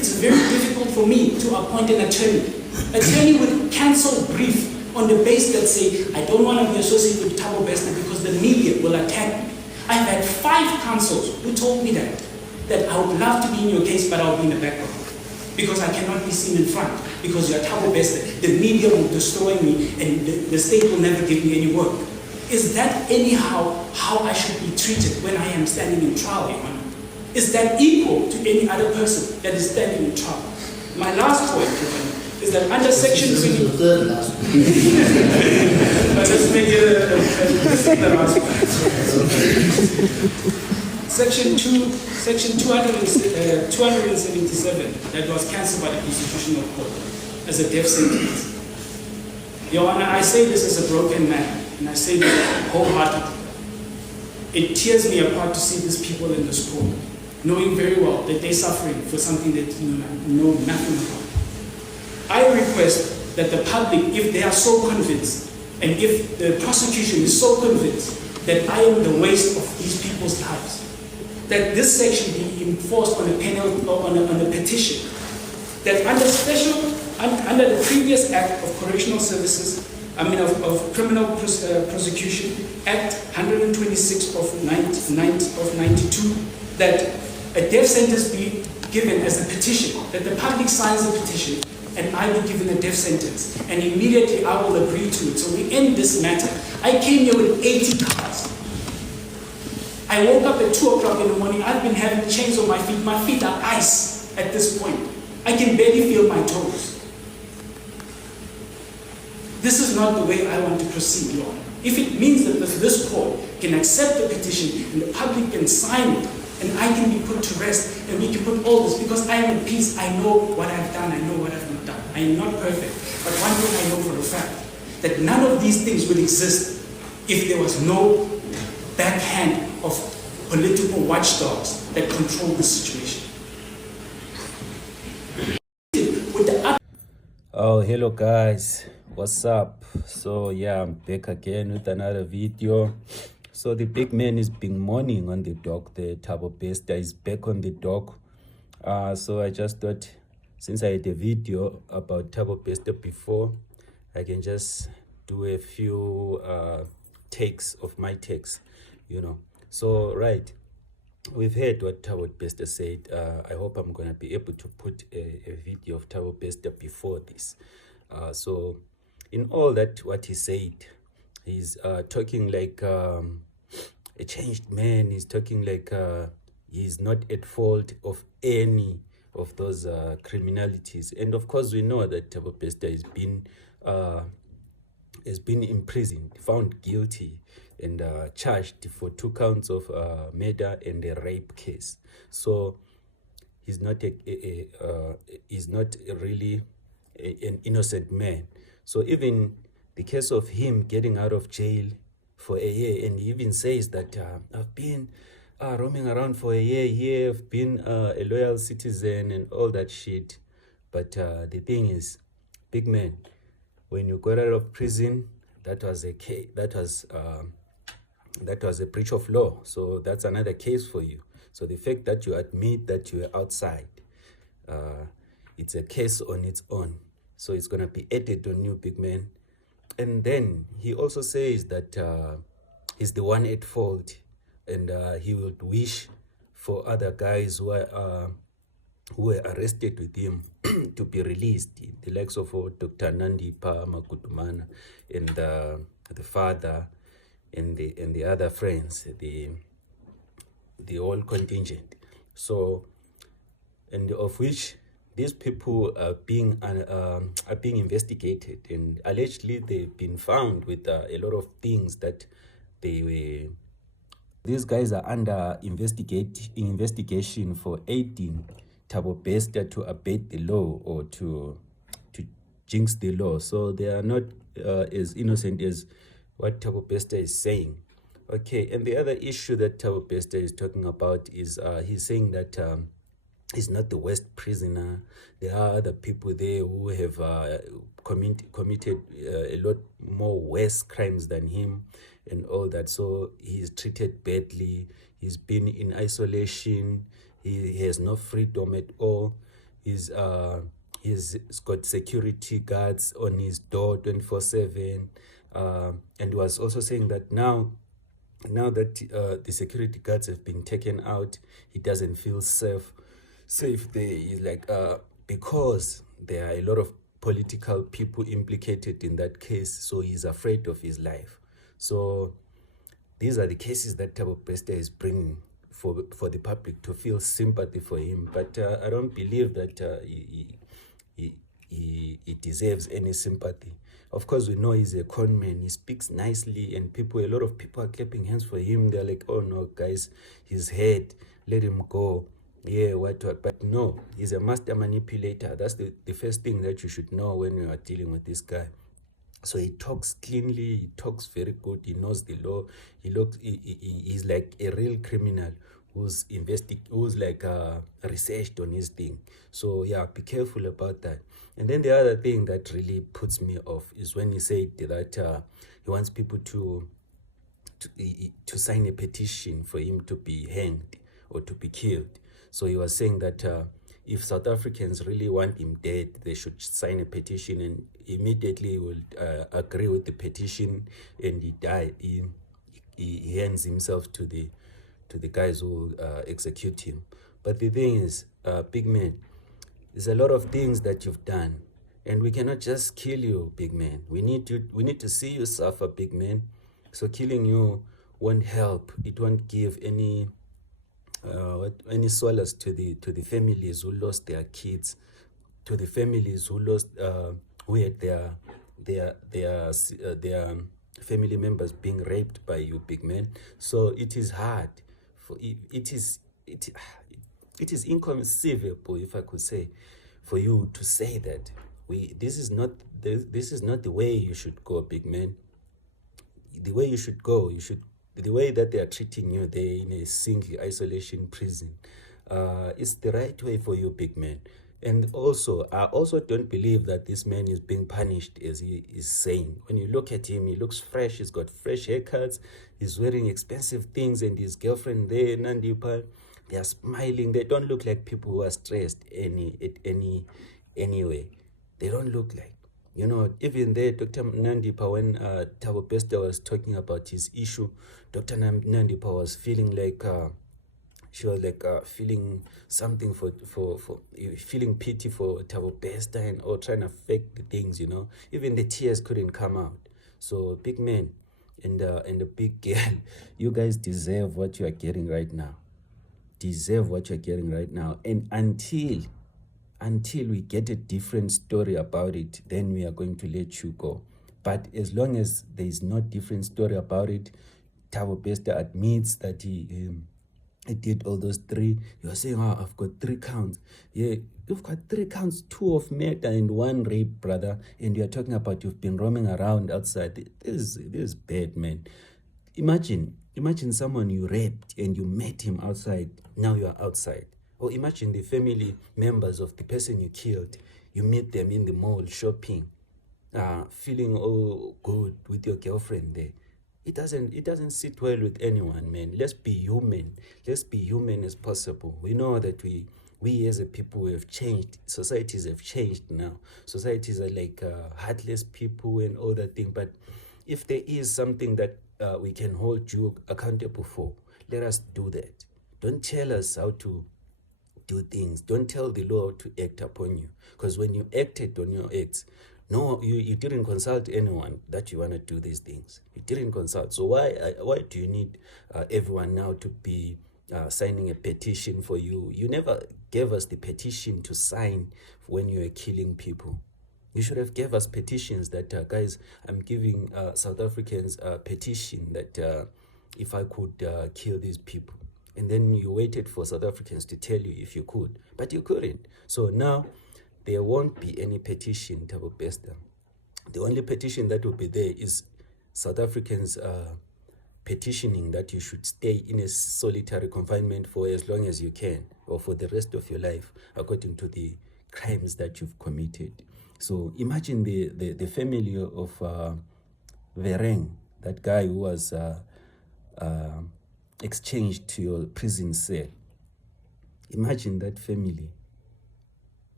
it's very difficult for me to appoint an attorney. Attorney would cancel brief on the base that say, I don't want to be associated with Thabo Bester because the media will attack me. I've had 5 counsels who told me that I would love to be in your case, but I'll be in the background because I cannot be seen in front because you're Thabo Bester. The media will destroy me and the state will never give me any work. Is that anyhow how I should be treated when I am standing in trial, Your Honor? Is that equal to any other person that is standing in trial? My last point, Your Honor, is that under Section 20... The third last one. But let's make it this is the last one. Section 277 that was cancelled by the Constitutional Court as a death sentence. Your Honor, I say this as a broken man, and I say this wholeheartedly. It tears me apart to see these people in this court, knowing very well that they're suffering for something that you know nothing about. I request that the public, if they are so convinced, and if the prosecution is so convinced that I am the waste of these people's lives, that this section be enforced on a penalty or on a petition, that under the previous Act of Correctional Services, of Criminal Prosecution, Act 126 of 92, that a death sentence be given as a petition, that the public signs a petition, and I be given a death sentence, and immediately I will agree to it. So we end this matter. I came here with 80 cards. I woke up at 2 o'clock in the morning. I've been having chains on my feet. My feet are ice at this point. I can barely feel my toes. This is not the way I want to proceed, Your Honor. If it means that this court can accept the petition and the public can sign it, and I can be put to rest, and we can put all this, because I am in peace. I know what I've done, I know what I've not done. I am not perfect, but one thing I know for a fact, that none of these things would exist if there was no backhand of political watchdogs that control the situation. Oh, hello guys, what's up? So yeah, I'm back again with another video. So the big man is been mourning on the dock. The Thabo Bester is back on the dock. So I just thought, since I had a video about Thabo Bester before, I can just do a few takes of my takes, So right, we've heard what Thabo Bester said. I hope I'm gonna be able to put a video of Thabo Bester before this. So in all that what he said, he's talking like a changed man. He's talking like he's not at fault of any of those criminalities. And of course, we know that Thabo Bester has been imprisoned, found guilty, and charged for 2 counts of murder and a rape case. So he's not he's not really an innocent man. So even the case of him getting out of jail for a year, and he even says that I've been roaming around for a year here, I've been a loyal citizen and all that shit. But the thing is, big man, when you got out of prison, that was a breach of law. So that's another case for you. So the fact that you admit that you were outside, it's a case on its own. So it's gonna be added on you, big man. And then he also says that he's the one at fault, and he would wish for other guys who were arrested with him to be released, the likes of Dr. Nandi Makutumana and the father and the other friends, the whole contingent. So, and of which these people are being investigated, and allegedly they've been found with a lot of things that these guys are under investigation for aiding Thabo Bester to abet the law or to jinx the law. So they are not as innocent as what Thabo Bester is saying. Okay, and the other issue that Thabo Bester is talking about is he's saying that he's not the worst prisoner. There are other people there who have committed a lot more worse crimes than him and all that. So he's treated badly. He's been in isolation. He has no freedom at all. He's got security guards on his door 24/7, and was also saying that now that the security guards have been taken out, he doesn't feel safe there. He's like, because there are a lot of political people implicated in that case, so he's afraid of his life. So these are the cases that Thabo Bester is bringing for the public to feel sympathy for him. But I don't believe that he deserves any sympathy. Of course, we know he's a con man. He speaks nicely, and a lot of people are clapping hands for him. They're like, oh no, guys, he's head, let him go. Yeah, what. But no, he's a master manipulator. That's the first thing that you should know when you are dealing with this guy. So he talks cleanly, he talks very good, he knows the law. He's like a real criminal who's like researched on his thing. So yeah, be careful about that. And then the other thing that really puts me off is when he said that he wants people to sign a petition for him to be hanged or to be killed. So he was saying that if South Africans really want him dead, they should sign a petition, and immediately he will agree with the petition, and he hands himself to the guys who execute him. But the thing is, big man, there's a lot of things that you've done, and we cannot just kill you, big man. We need to see you suffer, big man. So killing you won't help. It won't give any solace to the families who lost their kids, to the families who lost who had their family members being raped by you, big man. So it is hard. It is inconceivable, if I could say, for you to say that this is not the way you should go, big man. The way you should go, the way that they are treating you, they're in a single isolation prison. It's the right way for you, big man. And also, I also don't believe that this man is being punished as he is saying. When you look at him, he looks fresh. He's got fresh haircuts. He's wearing expensive things, and his girlfriend there, Nandipa, they are smiling. They don't look like people who are stressed anyway. They don't look like. You know, even there, Dr. Nandipa, when Thabo Bester was talking about his issue, Dr. Nandipa was feeling like she was like feeling something for feeling pity for Thabo Bester and or trying to fake the things, you know. Even the tears couldn't come out. So big man and the big girl, you guys deserve what you are getting right now. Deserve what you're getting right now. And until we get a different story about it, then we are going to let you go. But as long as there is no different story about it, Thabo Bester admits that he did all those three. You're saying, oh, I've got 3 counts. Yeah, you've got 3 counts, 2 of murder and 1 rape, brother. And you're talking about you've been roaming around outside. This is bad, man. Imagine someone you raped and you met him outside. Now you're outside. Or imagine the family members of the person you killed. You meet them in the mall shopping, feeling all good with your girlfriend there. It doesn't sit well with anyone, man. Let's be human. Let's be human as possible. We know that we as a people have changed. Societies have changed now. Societies are like heartless people and all that thing. But if there is something that we can hold you accountable for, let us do that. Don't tell us how to do things. Don't tell the law to act upon you. Because when you acted on your acts, no, you didn't consult anyone that you want to do these things. You didn't consult. So why do you need everyone now to be signing a petition for you? You never gave us the petition to sign when you were killing people. You should have gave us petitions that, guys, I'm giving South Africans a petition that if I could kill these people. And then you waited for South Africans to tell you if you could, but you couldn't. So now there won't be any petition, Thabo Bester. The only petition that will be there is South Africans petitioning that you should stay in a solitary confinement for as long as you can, or for the rest of your life, according to the crimes that you've committed. So imagine the family of Vereng, that guy who was exchanged to your prison cell. Imagine that family.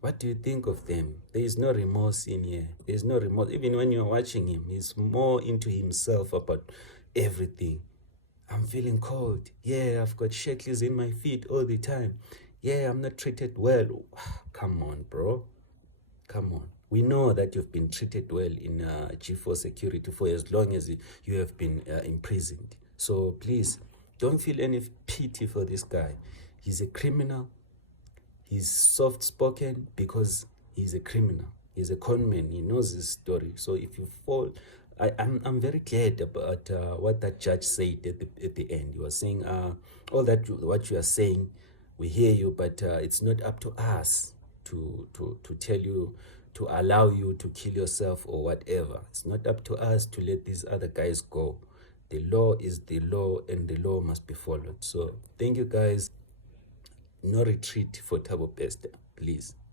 What do you think of them? There is no remorse in here. There's no remorse. Even when you're watching him, he's more into himself about everything. I'm feeling cold. Yeah, I've got shackles in my feet all the time. Yeah, I'm not treated well. Come on, bro. Come on. We know that you've been treated well in G4 security for as long as you have been imprisoned. So please, don't feel any pity for this guy. He's a criminal. He's soft-spoken because he's a criminal. He's a con man. He knows his story. So if you fall, I'm very glad about what that judge said at the end. He was saying, all that what you are saying, we hear you, but it's not up to us to tell you, to allow you to kill yourself or whatever. It's not up to us to let these other guys go. The law is the law, and the law must be followed. So thank you guys. No retreat for Thabo Bester, please.